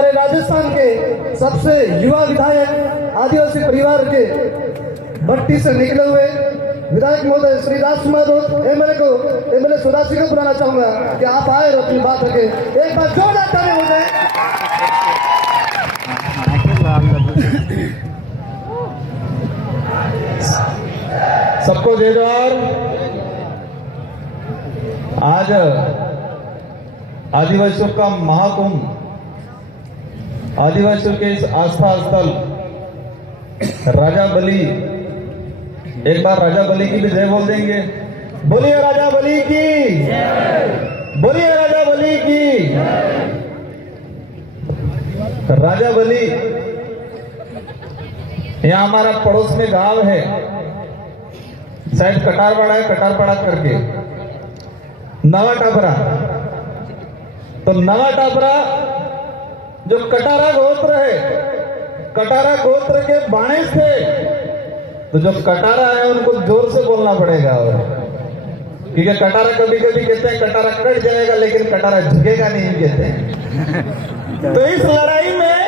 हमारे राजस्थान के सबसे युवा विधायक आदिवासी परिवार के भट्टी से निकले हुए विधायक महोदय श्री राजकुमार एमएलए सुदासी को बुलाना चाहूंगा कि आप आए और अपनी बात रखें। एक बार जोरदार ताली हो जाए। सबको जय जोहार। आज आदिवासियों का महाकुंभ, आदिवासियों के इस आस्था स्थल राजा बली, एक बार राजा बली की भी जय बोल देंगे। बोलिए राजा बली की, बोलिए राजा बली की। राजा बली यहाँ हमारा पड़ोस में गांव है, शायद कटारवाड़ा है, कटारपाड़ा करके नवा टापरा। तो नवा टापरा जो कटारा गोत्र है, कटारा गोत्र के बाणेश थे। तो जो कटारा है उनको जोर से बोलना पड़ेगा, और क्योंकि कटारा कभी कभी कहते हैं कटारा कट जाएगा लेकिन कटारा झुकेगा नहीं कहते हैं। तो इस लड़ाई में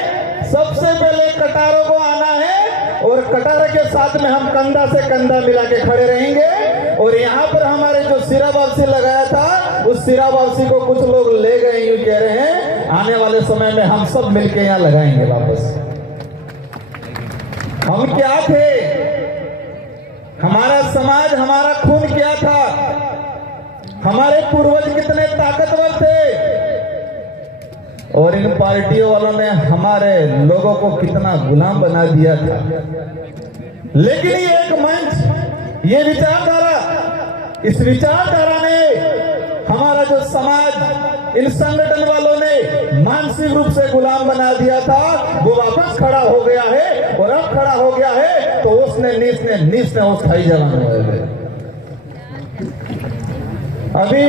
सबसे पहले कटारों को आना है और कटारा के साथ में हम कंधा से कंधा मिला के खड़े रहेंगे। और यहाँ पर हमारे जो सिरा वापसी लगाया था, उस सिरा वापसी को कुछ लोग ले गए, यूं कह रहे हैं आने वाले समय में हम सब मिलके यहाँ लगाएंगे वापस। हम क्या थे, हमारा समाज, हमारा खून क्या था, हमारे पूर्वज कितने ताकतवर थे, और इन पार्टियों वालों ने हमारे लोगों को कितना गुलाम बना दिया था। लेकिन ये एक मंच, ये विचारधारा, इस विचारधारा ने हमारा जो समाज, इन संगठन वालों ने मानसिक रूप से गुलाम बना दिया था, वो वापस खड़ा हो गया है। और अब खड़ा हो गया है तो उसने नीच ने उस खाई जवान है। अभी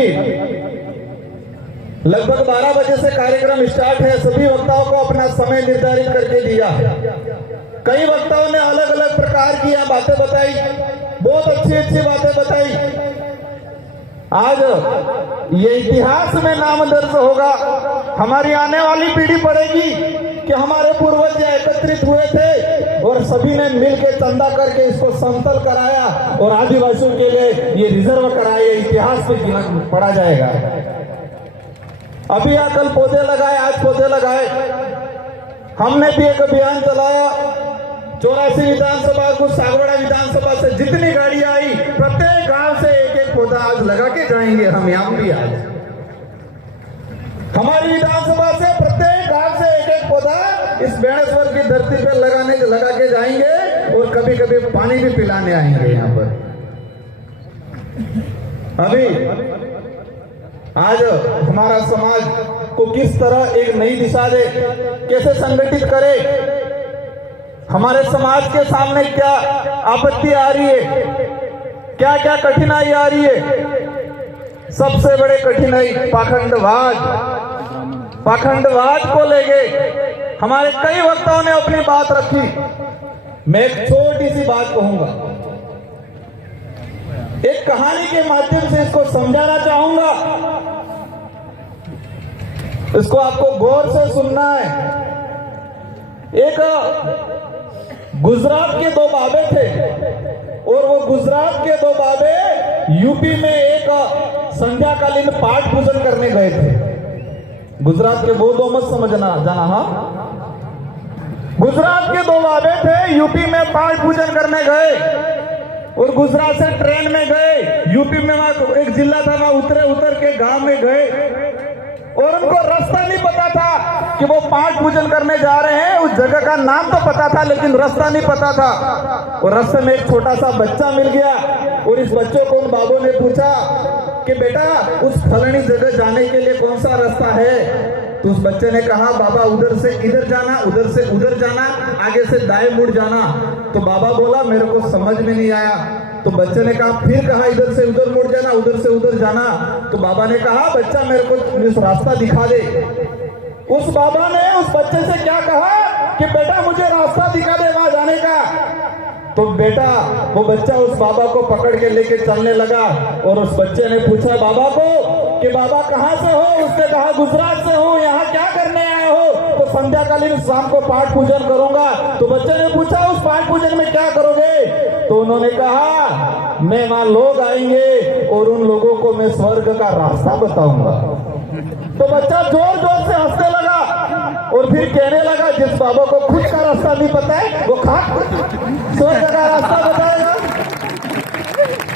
लगभग 12 बजे से कार्यक्रम स्टार्ट है। सभी वक्ताओं को अपना समय निर्धारित करके दिया है। कई वक्ताओं ने अलग अलग प्रकार की बातें बताई, बहुत अच्छी बातें बताई। आज ये इतिहास में नाम दर्ज होगा, हमारी आने वाली पीढ़ी पढ़ेगी कि हमारे पूर्वज एकत्रित हुए थे और सभी ने मिलकर चंदा करके इसको समतल कराया और आदिवासियों के लिए ये रिजर्व कराया। इतिहास में पढ़ा जाएगा। अभी कल पौधे लगाए, आज पौधे लगाए। हमने भी एक अभियान चलाया। 84 विधानसभा को सागवाड़ा विधानसभा से जितनी गाड़ियां आई, प्रत्येक गांव से एक एक पौधा आज लगा के जाएंगे। हम यहाँ भी आज हमारी विधानसभा से प्रत्येक गांव से एक एक पौधा इस बेणेश्वर की धरती पर लगा के जाएंगे और कभी कभी पानी भी पिलाने आएंगे यहाँ पर। अभी आज हमारा समाज को किस तरह एक नई दिशा दे, कैसे संगठित करे, हमारे समाज के सामने क्या आपत्ति आ रही है, क्या क्या कठिनाई आ रही है। सबसे बड़े कठिनाई पाखंडवाद को लेके हमारे कई वक्ताओं ने अपनी बात रखी। मैं एक छोटी सी बात कहूंगा, एक कहानी के माध्यम से इसको समझाना चाहूंगा। इसको आपको गौर से सुनना है। एक गुजरात के 2 बाबे थे और वो गुजरात के 2 बाबे यूपी में एक संध्याकालीन पाठ पूजन करने गए थे। गुजरात के वो 2 मत समझना जाना। हाँ, गुजरात के 2 बाबे थे, यूपी में पाठ पूजन करने गए और गुजरात से ट्रेन में गए। यूपी में वहां एक जिला था, वहां उतर के गांव में गए और उनको रास्ता नहीं पता था कि वो पाठ पूजन करने जा रहे हैं। उस जगह का नाम तो पता था लेकिन रास्ता नहीं पता था। और रास्ते में एक छोटा सा बच्चा मिल गया और इस बच्चों को उन बाबों ने पूछा कि बेटा उस फलानी जगह जाने के लिए कौन सा रास्ता है। तो उस बच्चे ने कहा बाबा उधर से इधर जाना, उधर से उधर जाना, आगे से दाएं मुड़ जाना। तो बाबा बोला मेरे को समझ में नहीं आया। तो बच्चे ने कहा फिर कहा इधर से उधर मुड़ जाना, उधर से उधर जाना। तो बाबा ने कहा बच्चा मेरे को इस रास्ता दिखा दे। उस बाबा ने उस बच्चे से क्या कहा कि बेटा मुझे रास्ता दिखा दे वहां जाने का। तो बेटा वो बच्चा उस बाबा को पकड़ के लेके चलने लगा और उस बच्चे ने पूछा बाबा को कि बाबा कहाँ से हो। उसने कहा गुजरात से हूँ, यहाँ क्या करने आए हो। तो संध्याकालीन शाम को पाठ पूजन करूंगा। तो बच्चे ने पूछा उस पाठ पूजन में क्या करोगे? तो उन्होंने कहा मैं वहां लोग आएंगे और उन लोगों को मैं स्वर्ग का रास्ता बताऊंगा। तो बच्चा जोर जोर से हंसने लगा और फिर कहने लगा जिस बाबा को खुद का रास्ता नहीं पता है वो खाक स्वर्ग का रास्ता बताएगा।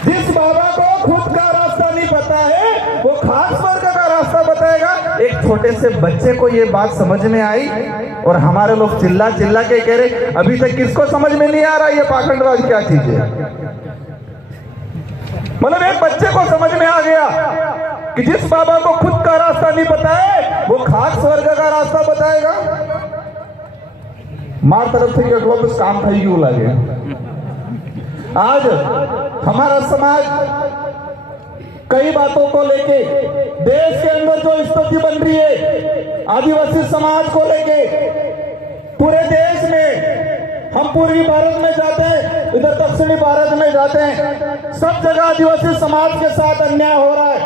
जिस बाबा को खुद का रास्ता नहीं पता है वो खाक स्वर्ग का रास्ता बताएगा। एक छोटे से बच्चे को ये बात समझ में आई और हमारे लोग चिल्ला चिल्ला के कह रहे अभी तक किसको समझ में नहीं आ रहा ये पाखंडवाद क्या चीज है। मतलब एक बच्चे को समझ में आ गया कि जिस बाबा को खुद का रास्ता नहीं पता है वो खाक स्वर्ग का रास्ता बताएगा। मार तरफ से क्या वापस काम था क्यों लगे। आज हमारा समाज कई बातों को लेके देश के अंदर जो स्थिति बन रही है आदिवासी समाज को लेके पूरे देश में हम पूर्वी भारत में जाते हैं इधर दक्षिणी भारत में जाते हैं सब जगह आदिवासी समाज के साथ अन्याय हो रहा है।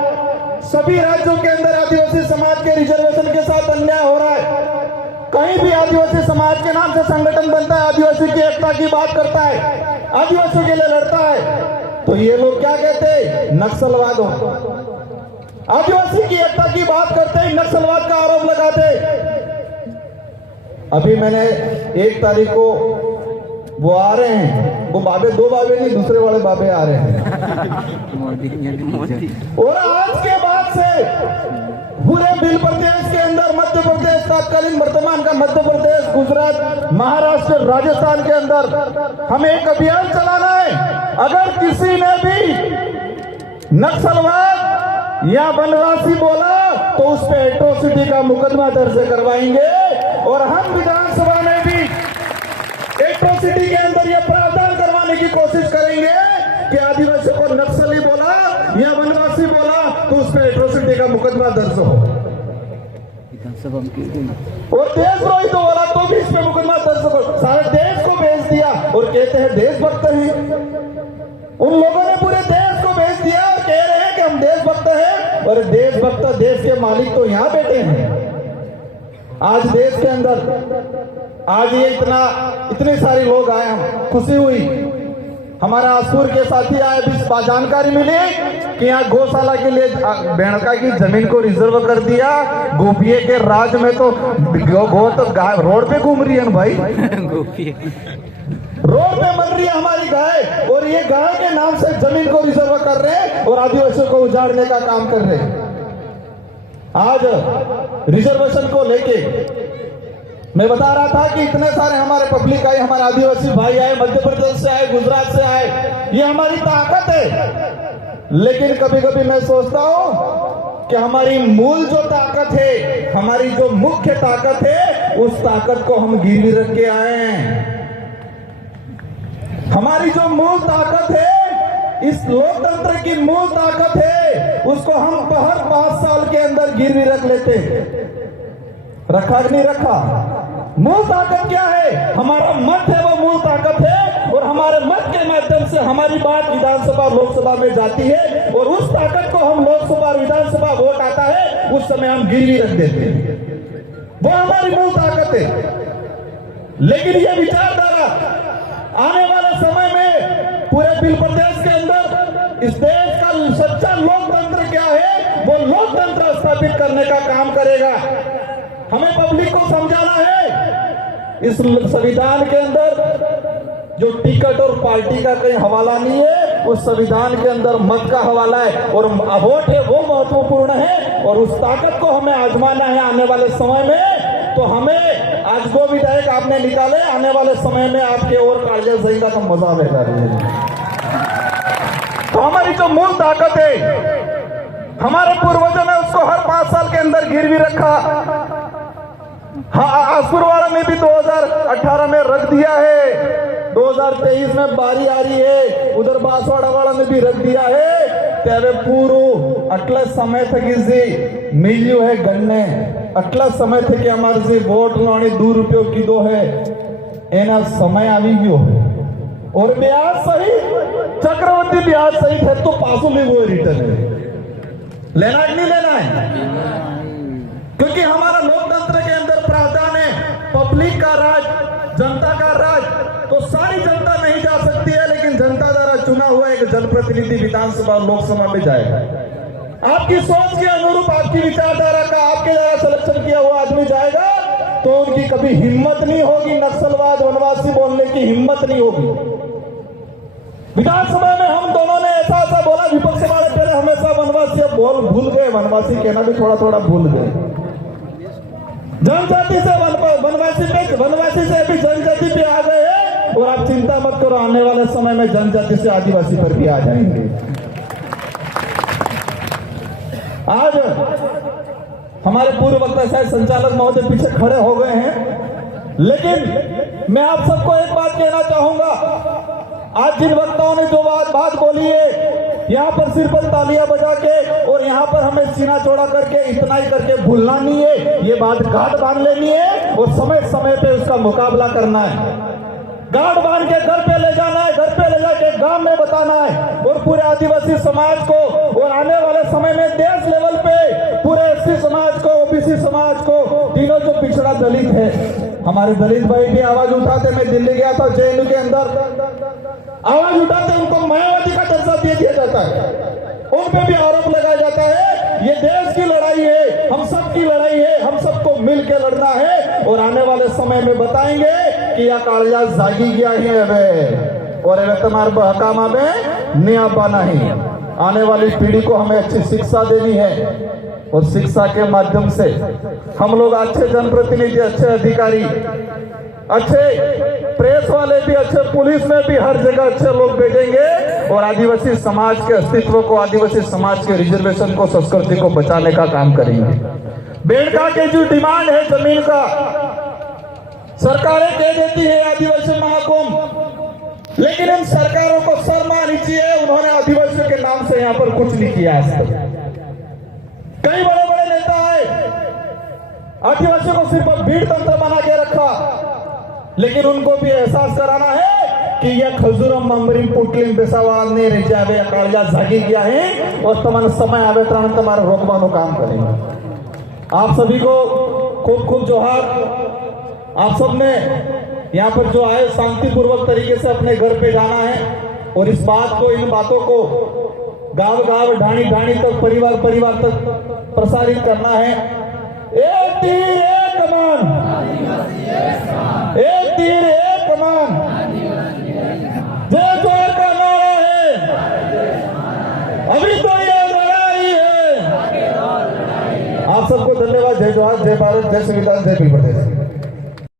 सभी राज्यों के अंदर आदिवासी समाज के रिजर्वेशन के साथ अन्याय हो रहा है। कहीं भी आदिवासी समाज के नाम से संगठन बनता है आदिवासी की एकता की बात करता है आदिवासियों के लिए लड़ता है तो ये लोग क्या कहते हैं नक्सलवाद हो। आदिवासी की एकता की बात करते हैं नक्सलवाद का आरोप लगाते। अभी मैंने 1 तारीख को वो आ रहे हैं वो बाबे 2 बाबे नहीं दूसरे वाले बाबे आ रहे हैं और आज के बाद से पूरे बिल प्रदेश के अंदर मध्य प्रदेश तत्कालीन वर्तमान का मध्य प्रदेश गुजरात महाराष्ट्र राजस्थान के अंदर हमें एक अभियान चलाना है। अगर किसी ने भी नक्सलवाद या वनवासी बोला तो उस पे एट्रोसिटी का मुकदमा दर्ज करवाएंगे और हम विधानसभा में भी एट्रोसिटी के अंदर यह प्रावधान करवाने की कोशिश करेंगे कि आदिवासियों को नक्सली बोला या वनवासी बोला तो उस पर एट्रोसिटी का मुकदमा दर्ज हो और देशद्रोही तो बोला तो भी इस पे मुकदमा दर्ज हो। सारे देश को भेज दिया और कहते हैं देशभक्त हैं। उन लोगों ने पूरे देश को भेज दिया और कह रहे हैं कि हम देशभक्त हैं और देशभक्त देश के मालिक तो यहाँ बैठे हैं। आज देश के अंदर आज ये इतने सारे लोग आए हम खुशी हुई। हमारा आसपुर के साथी आए भी जानकारी मिली कि यहाँ गौशाला के लिए बेणका की जमीन को रिजर्व कर दिया। गोपिये के राज में तो गौ तो रोड पे घूम रही है ना भाई रोड पे मर रही है हमारी गाय और ये गाय के नाम से जमीन को रिजर्व कर रहे हैं और आदिवासियों को उजाड़ने का काम कर रहे हैं। आज रिजर्वेशन को लेके मैं बता रहा था कि इतने सारे हमारे पब्लिक आए हमारे आदिवासी भाई आए मध्य प्रदेश से आए गुजरात से आए ये हमारी ताकत है। लेकिन कभी कभी मैं सोचता हूं कि हमारी मूल जो ताकत है हमारी जो मुख्य ताकत है उस ताकत को हम गिरवी रख के आए हैं। हमारी जो मूल ताकत है इस लोकतंत्र की मूल ताकत है उसको हम हर 5 साल के अंदर गिरवी रख लेते रखा कि नहीं रखा। मूल ताकत क्या है हमारा मत है वो मूल ताकत है और हमारे मत के माध्यम से हमारी बात विधानसभा लोकसभा में जाती है और उस ताकत को हम लोकसभा और विधानसभा वोट आता है उस समय हम गिरवी रख देते हैं वो हमारी मूल ताकत है। लेकिन ये विचारधारा आने वाले समय में पूरे बिल प्रदेश के अंदर इस देश का सच्चा लोकतंत्र क्या है वो लोकतंत्र स्थापित करने का काम करेगा। हमें पब्लिक को समझाना है इस संविधान के अंदर जो टिकट और पार्टी का कहीं हवाला नहीं है उस संविधान के अंदर मत का हवाला है और वोट है वो महत्वपूर्ण है और उस ताकत को हमें आजमाना है आने वाले समय में। तो हमें आज 2 विधायक आपने निकाले आने वाले समय में आपके और काले जाएगा तो मजा आएगा। तो हमारी जो मूल ताकत है हमारे पूर्वजों ने उसको हर 5 साल के अंदर गिरवी रखा। हाँ आसपुर वाला ने भी 2018 में रख दिया है 2023 में बारी आ रही है उधर बांसवाड़ा वाला ने भी रख दिया है। तेरे पूरो अटला समय थे कि मिलियो है गन्ने अटला समय थे कि हमारे से वोट लाने 2 रुपयों की दो है एना समय आवी गयो है और ब्याज सही चक्रवर्ती ब्याज सही थे तो पासों में वो रिटर्न है लेना कि नहीं लेना है क्योंकि हमारा लोकतंत्र के अंदर प्रावधान है पब्लिक का राज, जनता का राज, तो सारी जनता नहीं जा सकती है, लेकिन जनता द्वारा चुना हुआ एक जनप्रतिनिधि विधानसभा और लोकसभा में जाएगा। आपकी सोच के अनुरूप, आपकी विचारधारा का आपके द्वारा सिलेक्शन किया हुआ आदमी जाएगा, तो उनकी कभी हिम्मत नहीं होगी, नक्सलवाद वनवासी बोलने की हिम्मत नहीं होगी। विधानसभा में हम दोनों ने ऐसा बोला, विपक्ष वाले पहले हमेशा वनवासी भूल गए, वनवासी कहना भी थोड़ा थोड़ा भूल गए। जनजाति से वनवासी से अभी जनजाति पे आ गए हैं, और आप चिंता मत करो, आने वाले समय में जनजाति से आदिवासी पर भी आ जाएंगे। आज हमारे पूर्व वक्ता शायद संचालक महोदय पीछे खड़े हो गए हैं, लेकिन मैं आप सबको एक बात कहना चाहूंगा। आज जिन वक्ताओं ने जो बात बोली है, यहाँ पर सिर पर तालियां बजा के और यहाँ पर हमें सीना चौड़ा करके इतना ही करके भूलना नहीं है, ये बात गांठ बांध लेनी है और समय समय पे उसका मुकाबला करना है। गांठ बांध के घर पे ले जाना है, घर पे ले जाके गांव में बताना है, और पूरे आदिवासी समाज को, और आने वाले समय में देश लेवल पे पूरे एससी समाज को, ओबीसी समाज को, तीनों जो पिछड़ा दलित है, हमारे दलित भाई भी आवाज उठाते। मैं दिल्ली गया था, जेएनयू के अंदर आवाज उठाते, उनको मायावती का दर्जा दे दिया जाता है, उन पे भी आरोप लगाया जाता है। ये देश की लड़ाई है, हम सब की लड़ाई है, हम सबको मिल के लड़ना है, और आने वाले समय में बताएंगे कि यह कालिया जागी गया ही है, और तुम्हारे बहकामा में नहीं पाना ही। आने वाली पीढ़ी को हमें अच्छी शिक्षा देनी है, और शिक्षा के माध्यम से हम लोग अच्छे जनप्रतिनिधि, अच्छे अधिकारी, अच्छे प्रेस वाले भी, अच्छे पुलिस में भी हर जगह अच्छे लोग भेजेंगे, और आदिवासी समाज के अस्तित्व को, आदिवासी समाज के रिजर्वेशन को, संस्कृति को बचाने का काम करेंगे। बेड़का के जो डिमांड है जमीन का, सरकारें कह देती है आदिवासी महाकुंभ, लेकिन इन सरकारों को शर्म आनी चाहिए, उन्होंने आदिवासियों के नाम से यहाँ पर कुछ नहीं किया आज तक। कई बड़े बड़े नेता आए, आदिवासियों को सिर्फ भीड़ तंत्र बना के रखा, लेकिन उनको भी एहसास कराना है कि यह खजूरम ममरी पुटलिम पेशावाल ने रिजावे कालिया जागी गया है, और तमन समय आवे तुरंत तुम्हारा रोकवानो काम करेंगे। आप सभी को खूब खूब जोहार। आप सब ने यहाँ पर जो आए, शांतिपूर्वक तरीके से अपने घर पे जाना है, और इस बात को, इन बातों को गांव गांव, ढाणी ढाणी तक, परिवार परिवार तक प्रसारित करना है। एक तीर एक कमान, एक तीर एक कमान, जय जोहर का नारा है, अभी तो ये लड़ाई है। आप सबको धन्यवाद। जय जोहर, जय भारत, जय संविधान, जय बिल्कुल।